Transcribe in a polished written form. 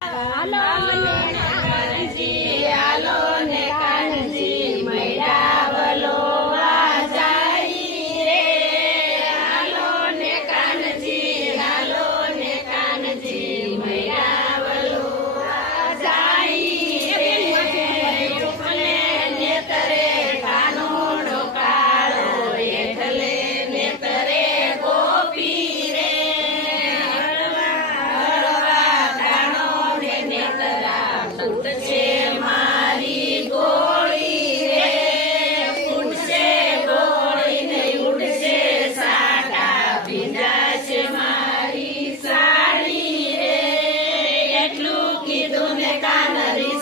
હાલો ને કાનજી, હાલો ને કાનજી, મૈડા વલોવા જાય રે. હાલો ને કાનજી, હાલો ને કાનજી, મૈડા વલોવા જાય રે. ઉપલે નેતરે કાનોડો કાળો, એઠલે નેતરે ગોપી રે. ફૂટશે મારી ગોળી રે, ફૂટશે ગોળી ને ઉડશે સાટા, ભીંજાશે મારી સાડી રે. એટલું કીધું ને કાનરી